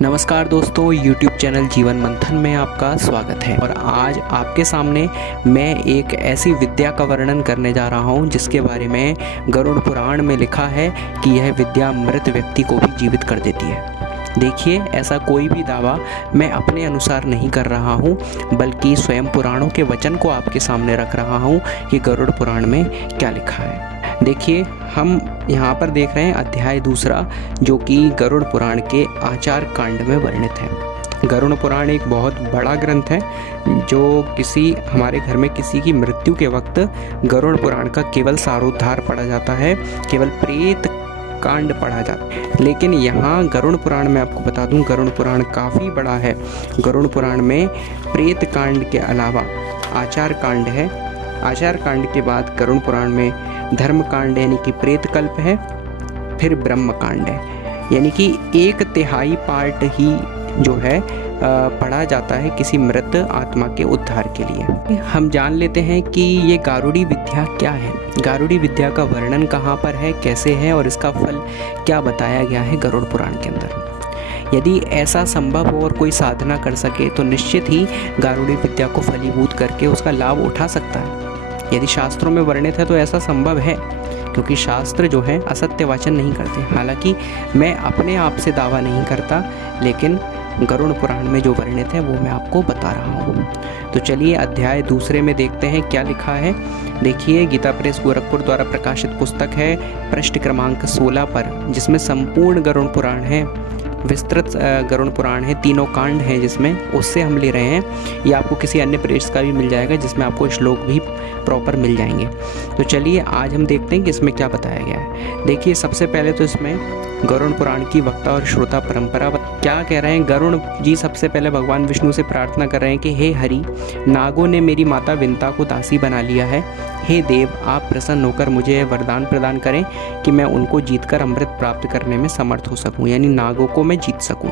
नमस्कार दोस्तों, YouTube channel जीवन मंथन में आपका स्वागत है। और आज आपके सामने मैं एक ऐसी विद्या का वर्णन करने जा रहा हूं जिसके बारे में गरुड़ पुराण में लिखा है कि यह विद्या मृत व्यक्ति को भी जीवित कर देती है। देखिए, ऐसा कोई भी दावा मैं अपने अनुसार नहीं कर रहा हूं, बल्कि स्वयं पुराणों के वचन को आपके सामने रख रहा हूं कि गरुड़ पुराण में क्या लिखा है। देखिए, हम यहाँ पर देख रहे हैं अध्याय 2 जो कि गरुड़ पुराण के आचार कांड में वर्णित है। गरुड़ पुराण एक बहुत बड़ा ग्रंथ है जो हमारे घर में किसी की मृत्यु के वक्त गरुड़ पुराण का केवल सारोद्धार पढ़ा जाता है, केवल प्रेत कांड पढ़ा जाता है। लेकिन यहाँ गरुड़ पुराण में आपको बता दूं, गरुड़ पुराण काफ़ी बड़ा है। गरुड़ पुराण में प्रेत कांड के अलावा आचार कांड है। आचार कांड के बाद गरुड़ पुराण में धर्म कांड यानी कि प्रेत कल्प है, फिर ब्रह्म कांड है, यानी कि 1/3 पार्ट ही जो है पढ़ा जाता है किसी मृत आत्मा के उद्धार के लिए। हम जान लेते हैं कि ये गारुड़ी विद्या क्या है, गारुड़ी विद्या का वर्णन कहाँ पर है, कैसे है और इसका फल क्या बताया गया है गरुड़ पुराण के अंदर। यदि ऐसा संभव हो और कोई साधना कर सके तो निश्चित ही गारुड़ी विद्या को फलीभूत करके उसका लाभ उठा सकता है। यदि शास्त्रों में वर्णित है तो ऐसा संभव है, क्योंकि शास्त्र जो है असत्य वाचन नहीं करते। हालांकि मैं अपने आप से दावा नहीं करता, लेकिन गरुड़ पुराण में जो वर्णित है वो मैं आपको बता रहा हूँ। तो चलिए अध्याय 2 में देखते हैं क्या लिखा है। देखिए, गीता प्रेस गोरखपुर द्वारा प्रकाशित पुस्तक है पृष्ठ क्रमांक 16 पर, जिसमें संपूर्ण गरुड़ पुराण है, विस्तृत गरुड़ पुराण है, 3 कांड हैं जिसमें, उससे हम ले रहे हैं। ये आपको किसी अन्य प्रेस का भी मिल जाएगा जिसमें आपको श्लोक भी प्रॉपर मिल जाएंगे। तो चलिए आज हम देखते हैं कि इसमें क्या बताया गया है। देखिए, सबसे पहले तो इसमें गरुड़ पुराण की वक्ता और श्रोता परंपरा क्या कह रहे हैं। गरुड़ जी सबसे पहले भगवान विष्णु से प्रार्थना कर रहे हैं कि हे हरि, नागों ने मेरी माता विंता को दासी बना लिया है। हे देव, आप प्रसन्न होकर मुझे यह वरदान प्रदान करें कि मैं उनको जीतकर अमृत प्राप्त करने में समर्थ हो सकूं, यानी नागों को मैं जीत सकूं।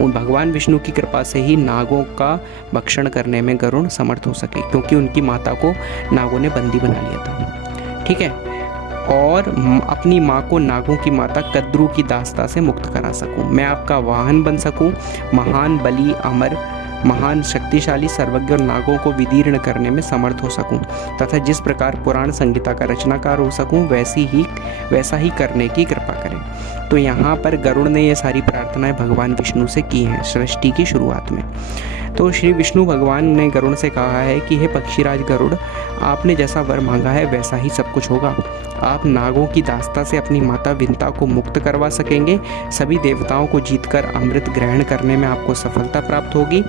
उन भगवान विष्णु की कृपा से ही नागों का भक्षण करने में गरुड़ समर्थ हो सके, क्योंकि उनकी माता को नागों ने बंदी बना लिया था। ठीक है, और अपनी माँ को नागों की माता कद्रू की दास्ता से मुक्त करा सकूं। मैं आपका वाहन बन सकूं, महान बली, अमर, महान, शक्तिशाली, सर्वज्ञ और नागों को विदीर्ण करने में समर्थ हो सकूं, तथा जिस प्रकार पुराण संहिता का रचनाकार हो सकूं वैसा ही करने की कृपा करें। तो यहाँ पर गरुड़ ने ये सारी प्रार्थनाएं भगवान विष्णु से की हैं सृष्टि की शुरुआत में। तो श्री विष्णु भगवान ने गरुड़ से कहा है कि हे पक्षीराज गरुड़, आपने जैसा वर मांगा है वैसा ही सब कुछ होगा। आप नागों की दास्ता से अपनी माता विंता को मुक्त करवा सकेंगे। सभी देवताओं को जीतकर अमृत ग्रहण करने में आपको सफलता प्राप्त होगी।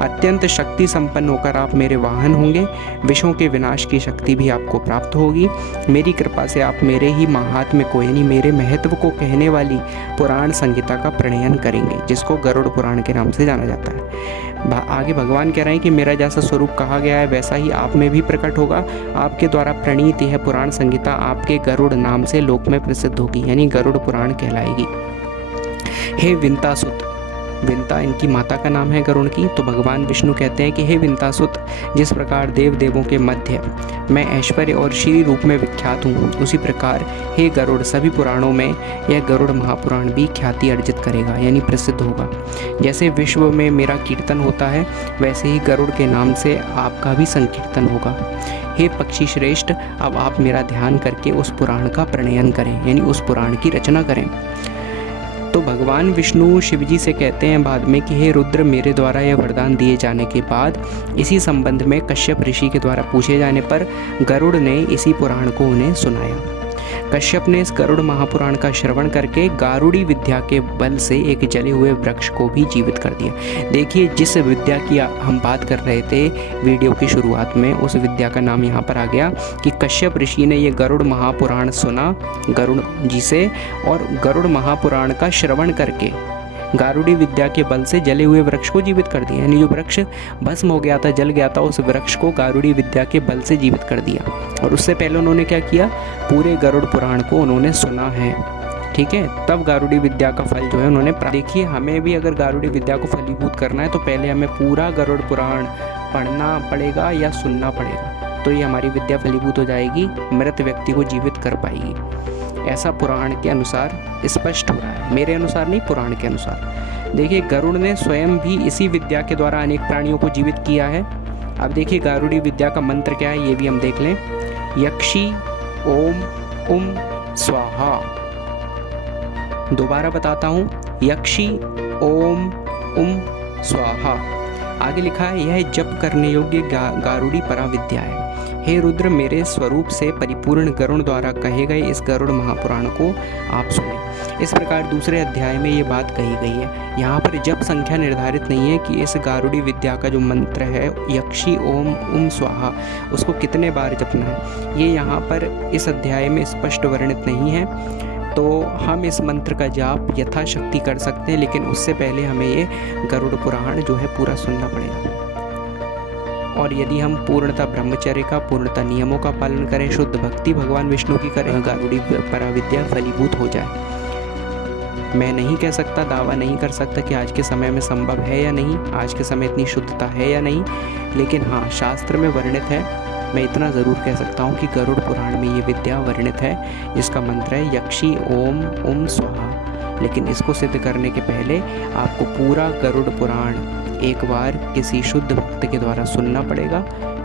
अत्यंत शक्ति संपन्न होकर आप मेरे वाहन होंगे। विषयों के विनाश की शक्ति भी आपको प्राप्त होगी। मेरी कृपा से आप मेरे ही महात्म्य को, यानी मेरे महत्व को कहने वाली पुराण संहिता का प्रणयन करेंगे, जिसको गरुड़ पुराण के नाम से जाना जाता है। आगे भगवान कह रहे हैं कि मेरा जैसा स्वरूप कहा गया है वैसा ही आप में भी प्रकट होगा। आपके द्वारा प्रणीत यह पुराण संहिता आपके गरुड़ नाम से लोक में प्रसिद्ध होगी, यानी गरुड़ पुराण कहलाएगी। हे विंतासुत, विंता इनकी माता का नाम है गरुड़ की। तो भगवान विष्णु कहते हैं कि हे विंतासुत, जिस प्रकार देव देवों के मध्य मैं ऐश्वर्य और श्री रूप में विख्यात हूँ, उसी प्रकार हे गरुड़ सभी पुराणों में यह गरुड़ महापुराण भी ख्याति अर्जित करेगा, यानी प्रसिद्ध होगा। जैसे विश्व में मेरा कीर्तन होता है, वैसे ही गरुड़ के नाम से आपका भी संकीर्तन होगा। हे पक्षी श्रेष्ठ, अब आप मेरा ध्यान करके उस पुराण का प्रणयन करें, यानी उस पुराण की रचना करें। तो भगवान विष्णु शिवजी से कहते हैं बाद में कि हे रुद्र, मेरे द्वारा यह वरदान दिए जाने के बाद इसी संबंध में कश्यप ऋषि के द्वारा पूछे जाने पर गरुड़ ने इसी पुराण को उन्हें सुनाया। कश्यप ने इस गरुड़ महापुराण का श्रवण करके गारुड़ी विद्या के बल से एक जले हुए वृक्ष को भी जीवित कर दिया। देखिए, जिस विद्या की हम बात कर रहे थे वीडियो की शुरुआत में, उस विद्या का नाम यहाँ पर आ गया कि कश्यप ऋषि ने ये गरुड़ महापुराण सुना गरुड़ जी से, और गरुड़ महापुराण का श्रवण करके गारुड़ी विद्या के बल से जले हुए वृक्ष को जीवित कर दिया। यानी जो वृक्ष भस्म हो गया था, जल गया था, उस वृक्ष को गारुड़ी विद्या के बल से जीवित कर दिया। और उससे पहले उन्होंने क्या किया, पूरे गरुड़ पुराण को उन्होंने सुना है। ठीक है, तब गारुड़ी विद्या का फल जो है उन्होंने देखिए, हमें भी अगर गारुड़ी विद्या को फलीभूत करना है तो पहले हमें पूरा गरुड़ पुराण पढ़ना पड़ेगा या सुनना पड़ेगा, तो ये हमारी विद्या फलीभूत हो जाएगी, मृत व्यक्ति को जीवित कर पाएगी। ऐसा पुराण के अनुसार स्पष्ट हो रहा है, मेरे अनुसार नहीं, पुराण के अनुसार। देखिए, गरुड़ ने स्वयं भी इसी विद्या के द्वारा अनेक प्राणियों को जीवित किया है। अब देखिए गारुड़ी विद्या का मंत्र क्या है, ये भी हम देख लें। यक्षी ओम उम स्वाहा। दोबारा बताता हूँ, यक्षी ओम उम स्वाहा। आगे लिखा है, यह जप करने योग्य गारुड़ी पराविद्या है। हे रुद्र, मेरे स्वरूप से परिपूर्ण गरुड़ द्वारा कहे गए इस गरुड़ महापुराण को आप सुने। इस प्रकार दूसरे अध्याय में ये बात कही गई है। यहाँ पर जप संख्या निर्धारित नहीं है कि इस गारुड़ी विद्या का जो मंत्र है यक्षी ओम उम स्वाहा, उसको कितने बार जपना है, ये यहाँ पर इस अध्याय में स्पष्ट वर्णित नहीं है। तो हम इस मंत्र का जाप यथाशक्ति कर सकते हैं, लेकिन उससे पहले हमें ये गरुड़ पुराण जो है पूरा सुनना पड़ेगा। और यदि हम पूर्णतः ब्रह्मचर्य का, पूर्णतः नियमों का पालन करें, शुद्ध भक्ति भगवान विष्णु की करें, गारुड़ी पराविद्या फलीभूत हो जाए। मैं नहीं कह सकता, दावा नहीं कर सकता कि आज के समय में संभव है या नहीं, आज के समय इतनी शुद्धता है या नहीं, लेकिन हाँ, शास्त्र में वर्णित है। मैं इतना ज़रूर कह सकता हूँ कि गरुड़ पुराण में ये विद्या वर्णित है, जिसका मंत्र है यक्षी ओम उम स्वाहा। लेकिन इसको सिद्ध करने के पहले आपको पूरा गरुड़ पुराण एक बार किसी शुद्ध भक्त के द्वारा सुनना पड़ेगा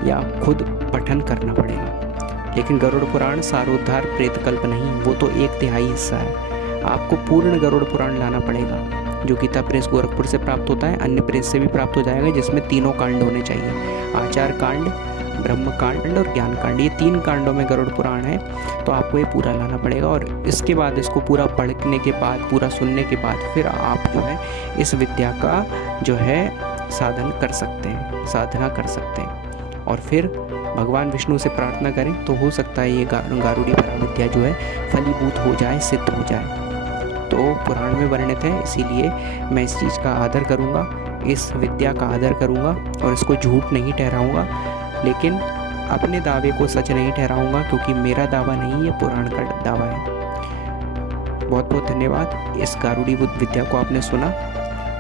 या खुद पठन करना पड़ेगा। लेकिन गरुड़ पुराण सारोद्धार प्रेतकल्प नहीं, वो तो 1/3 हिस्सा है। आपको पूर्ण गरुड़ पुराण लाना पड़ेगा, जो गीता प्रेस गोरखपुर से प्राप्त होता है, अन्य प्रेस से भी प्राप्त हो जाएगा, जिसमें तीनों कांड होने चाहिए, आचार कांड, ब्रह्म कांड और ज्ञान कांड। ये 3 कांडों में गरुड़ पुराण है, तो आपको ये पूरा लाना पड़ेगा। और इसके बाद इसको पूरा पढ़ने के बाद, पूरा सुनने के बाद फिर आप जो है इस विद्या का जो है साधन कर सकते हैं, साधना कर सकते हैं। और फिर भगवान विष्णु से प्रार्थना करें तो हो सकता है ये गारुड़ी पराविद्या जो है फलीभूत हो जाए, सिद्ध हो जाए। तो पुराण में वर्णित है, इसीलिए मैं इस चीज़ का आदर करूँगा, इस विद्या का आदर करूँगा और इसको झूठ नहीं ठहराऊँगा, लेकिन अपने दावे को सच नहीं ठहराऊँगा, क्योंकि मेरा दावा नहीं, ये पुराण का दावा है। बहुत बहुत धन्यवाद। इस गारुड़ी विद्या को आपने सुना,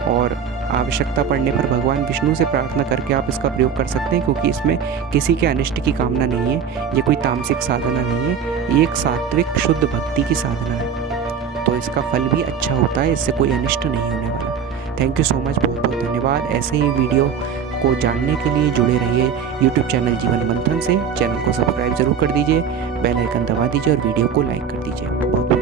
और आवश्यकता पड़ने पर भगवान विष्णु से प्रार्थना करके आप इसका प्रयोग कर सकते हैं, क्योंकि इसमें किसी के अनिष्ट की कामना नहीं है। ये कोई तामसिक साधना नहीं है, ये एक सात्विक शुद्ध भक्ति की साधना है। तो इसका फल भी अच्छा होता है, इससे कोई अनिष्ट नहीं होने वाला। थैंक यू सो मच, बहुत बहुत धन्यवाद। ऐसे ही वीडियो को जानने के लिए जुड़े रहिए यूट्यूब चैनल जीवन मंथन से। चैनल को सब्सक्राइब जरूर कर दीजिए, बेल आइकन दबा दीजिए और वीडियो को लाइक कर दीजिए। बहुत